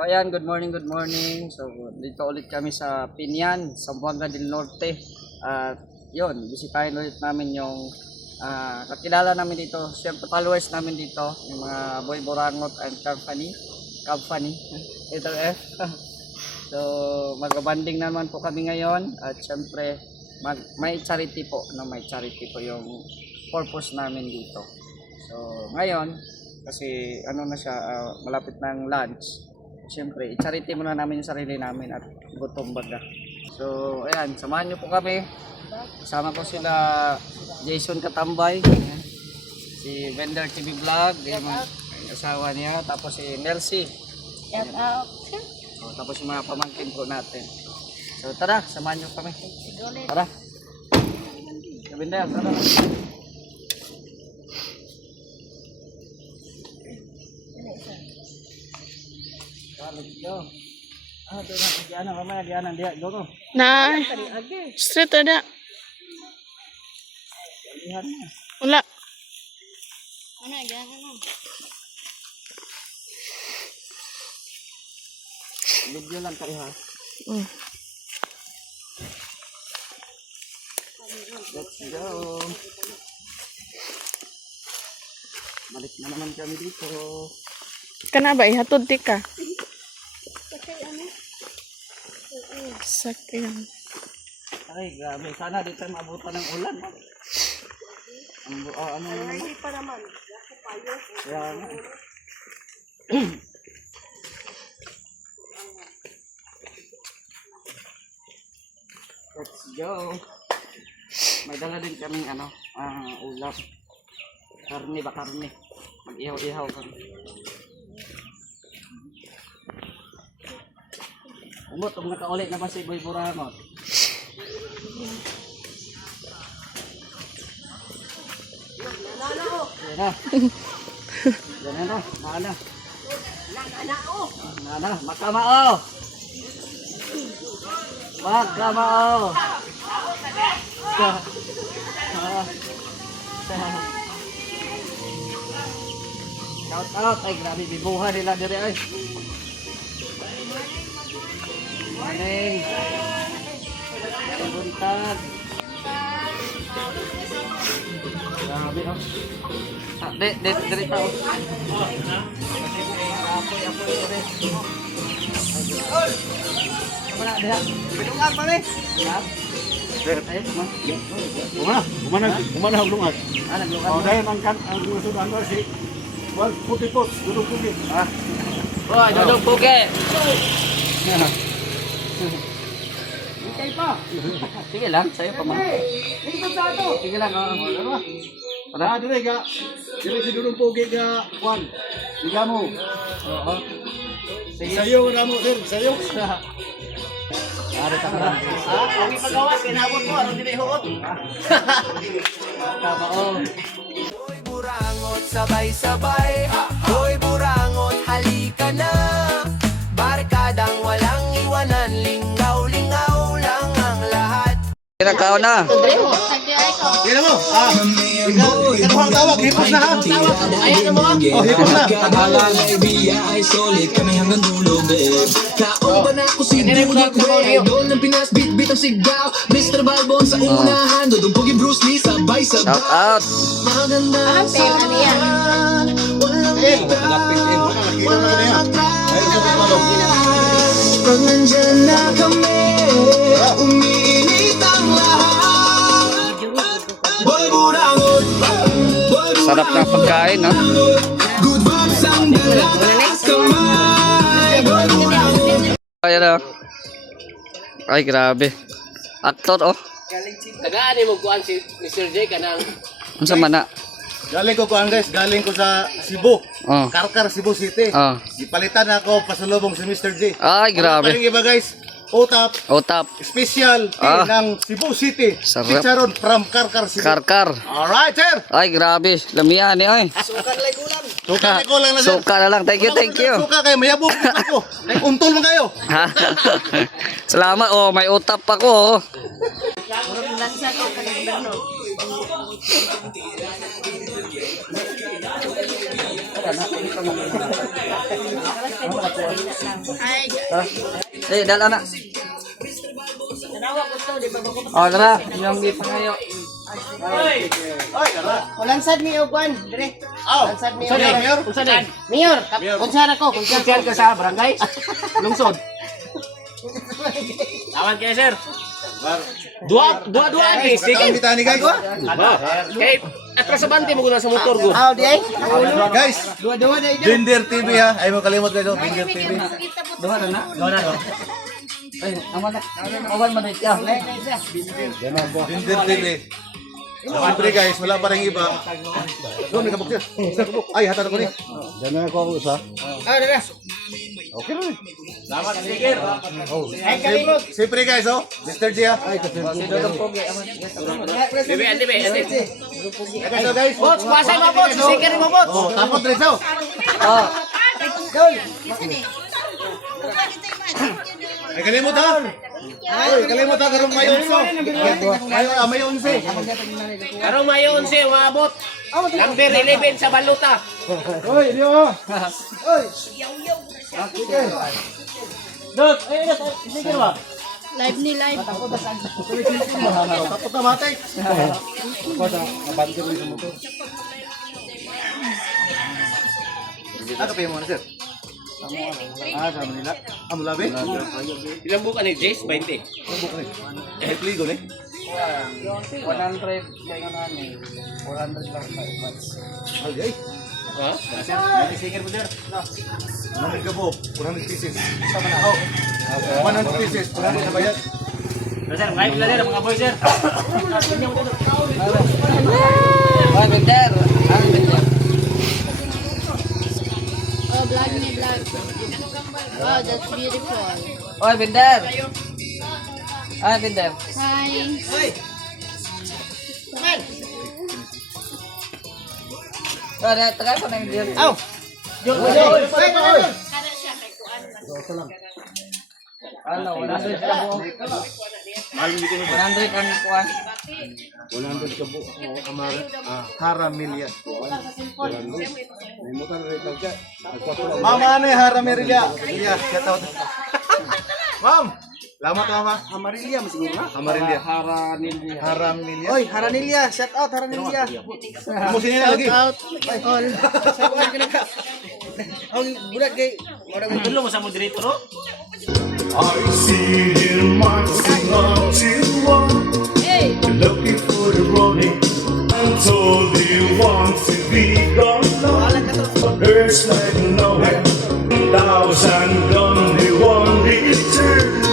So ayan, good morning, good morning. So dito ulit kami sa Pinyan, Zamboanga del Norte. At yun, bisitahin ulit namin yung kakilala namin dito. Siyempre followers namin dito, yung mga Boy Borangot and Company. Ito So magbabanding naman po kami ngayon. At siyempre may charity po, may charity po yung purpose namin dito. So ngayon, kasi ano na siya, malapit ng lunch. Siyempre, i-charity muna namin yung sarili namin at gutom baga. So, ayan, samahan nyo po kami. Kasama ko sila Jason Katambay, si Vendor TV Vlog, yung asawa niya, tapos si Nelsie. So, tapos yung mga pamangkin po natin. So, tara, samahan nyo kami. Tara. Vendor, tara. Nah, straight ada. Wala. Video lang kayo ha. Let's go. Balik na naman kami dito. Kana ba ihatod ti ka? Sakyan. Ay, grabe. Sana dito maabutan ng ulan. Ano naman? Ay, pa naman. Kaya nga. Let's go. May dala din kaming ulam. Karne ba karne? Mag-ihaw-ihaw kami. Umot, nakaulit na ba si Boy Borangot? Yan na. Yan na. Nana. Nana. Makamao. Makamao. Shout out. Ay, grabe. Bibuhan nila diri ay. Morning. Buntag. Grabe no. Diri tao. Apoy dire. Wala diha. Bidungan pa ni. Kumana hulungan. Naglungan. Oh, dahil ang gusto ng si wal puti po, dudong puti. Oh, dudong puti. Ikay pa. Sige lang, sa'yo pa man. Sige lang, Dire ga. Dire si dudong puti ga kwan. Diga mo. Oo. Sige. Sayo na mo sir, sayo. Ari ta lang. Ang pagawas kinabot mo aron dili huot. Kamao. Boy Borangot sabay-sabay. Boy Borangot halika na. Barkadang walang iwanan, lingaw-lingaw lang ang lahat. Kinakaw na. Kira mo. Ikaw ang tawag, hipos na ha. Ayan mo. Oh, hipos na. Kabalang idea ay solid kami hanggang dulo, babe. Kauban ako si Budok, idol ng Pinas, beat ang sigaw. Mr. Balbon sa unahan, dudumpugi Bruce Lee, sabay-sabay. Shout out. Maganda sa walang bitaw, walang pag nandyan na kami, umiinit ang lahat. Boy Borangot, Sarap ng pagkain, no? good vibes ang dala kamay. Boy Borangot. Ayan na. Ay, grabe. Aktor, oh. Tagaan mo kuan si Mr. J kanang Ano sa mana? Galing ko kuan guys, galing ko sa Cebu. Oh. Karkar, Cebu City. Oh. Ipalitan ako pasalubong si Mr. J. Ay, grabe. Paling iba guys, utap, Otap. special ng Cebu City. Sarap. Chicharon from Karkar, Cebu. Karkar. Alright, sir. Ay, grabe. Lamihan ni, ay. Suka ko lang na sir. Suka na lang. Thank you, thank you. Suka kayo, mayabog ako. Untol mo kayo. Salamat, oh. May utap ako, oh. Eh, dala na. Oh, tara. Yung gift ngayon. Ulansad mi ogwan, dire. Ulansad mi ogwan. Mayor? Unsa din? Mayor, unsara ko, unsara Konsyal ka sa barangay? Lungsod. Tawag kayo, sir. Dua ni. Sige. Ang kita ni guys. Kay atras sa bante mo guna sa motor ko. Aw di ay. Guys, Dua-dua na ito. Ginger TV ha. Ay mo kalimot guys, Ginger TV. Duha na na. Go na. Ay, aman na. Awan man ito. Ginger TV. Siyempre guys, wala pa rin iba. Doon, may kabuk siya. Sir, kabuk. Ay, hatan ako ni. Diyan na ako isa. Ah, dara. Okay na. Salamat, sige. Ay kalimot. Siyempre guys, oh. Mr. G ha. Ay, kasi. Si Dodong Pogi. Aman. Dibe. Guys, oh guys. Bots, pasay mo bots, sisikir mo bots. Oh, tapos rin so. Oh. Ay, kalimot ha. Ay, kalimot ha. Karong may unso. May unso. Karong Mayo 11 umabot. Number 11 sa baluta. Oy, di mo. Live ni live. Tapos na matay. Ano pa yung mga sir? Sa Manila. Mula ba? Ilang buka ni Jace? 20. Ay, pligo na 100 kaya nga namin. 400 lang sa advance. Ay, Ha? Manang gabo, 400 pieces. Oh, 100 pieces, 400 na bayad. Sir, live na rin mga boy, sir. Ay, Binder. Ang Binder. Oh, vlog ni vlog. Oh, that's beautiful. Oy, Binder. Ay, Binder. Hi. Tara, tara ko na yung deal. Aw. Ano, 100 ka po. 100 ang kuhan. 100 ka po. Haramilia. Mama, ano yung Haramilia? Shout out. Ma'am! Salamat mama. Amarilya masiguro na. Haramilia. Haranilya. Haramilia. Oy, Haranilya, shout out Haranilya. Musin nila lagi. Out all. Sa kuan ka na. Ang bulat kay Tulo mo sa moderator, oh. I see him marching up to one, looking for the rolling. I'm told he wants to be gone. Hurts like nowhere. 1,000 gone, he won't return.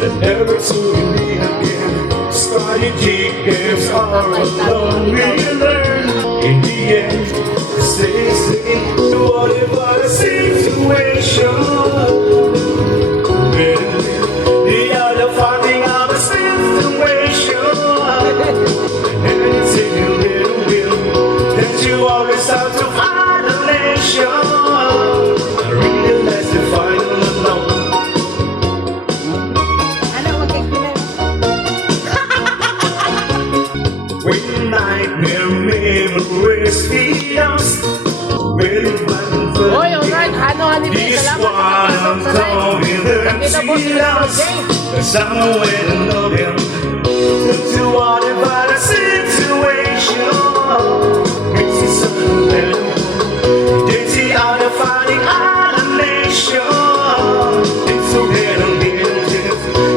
And never to me again. Strategic are alone we learn. In the end, stay whatever the situation. The other fighting out the situation. Anything you will, that you always have to find a nation. I realize the final alone. When nightmare memories feed us, really fun for Oy, alright. Ano, this salamat one sa I'm pasok sa live. calling the Nakita po si Mr. tears. J. Somewhere to love him. To whatever the situation. Makes you so better. Daisy out of fighting all the nation. It's so little,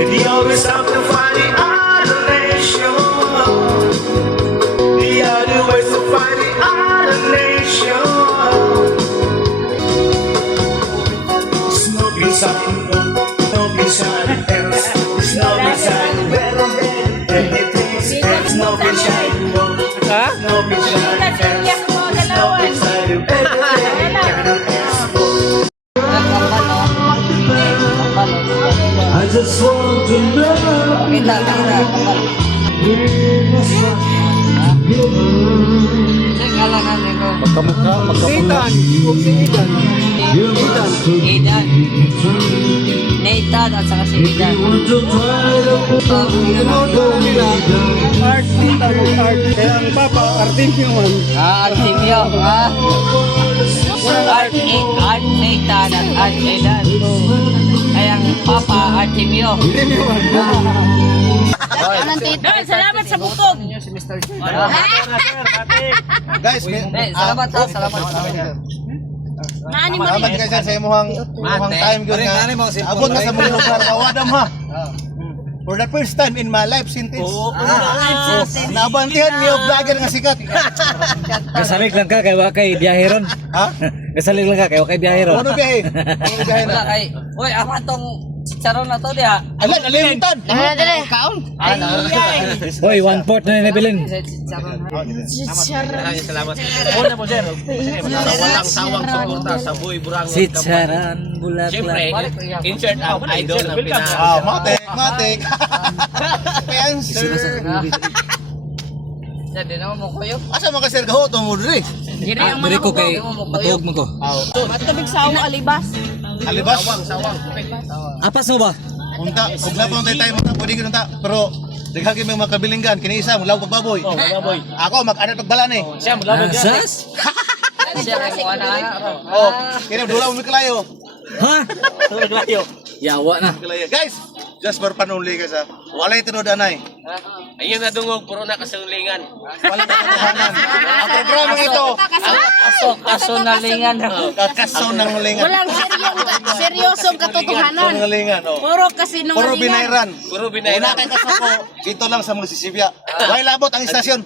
and he always have to fighting all the nation. The other ways to fighting all the nation. It's no beside, no beside else. It's no beside well and it takes. It's no beside, Ha? no beside else. It's no beside I just want to know. Kita, Sing kalangan nito. Magkamukha, magkamukha. Idan. Nathan at saka si Idan. art dito, art. Kaya ang papa, Artemio man. Artemio. Art Nathan at Art Edan. Ay ang Papa Artemio. Anong tito? Salamat sa bukog. Si Mr. J. Guys, Salamat ha, salamat. Naani mo salamat rin. guys sa imuhang time gyud nga. Abot na sa mga lugar kawadam ha. For the first time in my life sentence. Nabantihan niyo vlogger nga sikat. Kasalig lang ka kay wa kay biyahe ron. Ha? Kasalig lang ka kay wa kay biyahe ron. Ano biyahe? Ano biyahe Wala na? kay. Uy, ako tong chicharon na to diha. Alan, alimitan. Dali. Hoy, 1/4 na nabilin. Chicharon. Salamat. Una po sir. Walang sawang suporta sa Boy Burangot. Sitsaran Siyempre, bulaklak. insert ang idol ng Pinas. Ah, matik. Answer. Hindi naman mo kuyo. Asa man ka sir gaho to mo diri? Diri ang Bari mga ko kay matuog mo ko. Matubig sa ako alibas. Alibas. Apas mo ba? Unta, ug labang tayo mo ta, pwede gyud ta. Pero daghang may mga kabilinggan kini isa mulaw pag baboy. Baboy. Ako mag-anak pag dalan eh. Siya, malabog yan. Asas? siya kay mo ana. Oh, kini dula mo kalayo. Ha? Yawa na. Kalayo. Guys, just for fun only guys ha. Walay tinud anay. Ayun na dungog, puro na kasulingan. Walang katotohanan. Ang programa ito, Kaso nalingan. kakasaw ng hulingan. Walang seryosong katotohanan. Ng hulingan, oh. Puro kasi nung Puro binayran. Puro Una binayran. kay kaso ko, dito lang sa Magsisibya. Way labot ang istasyon.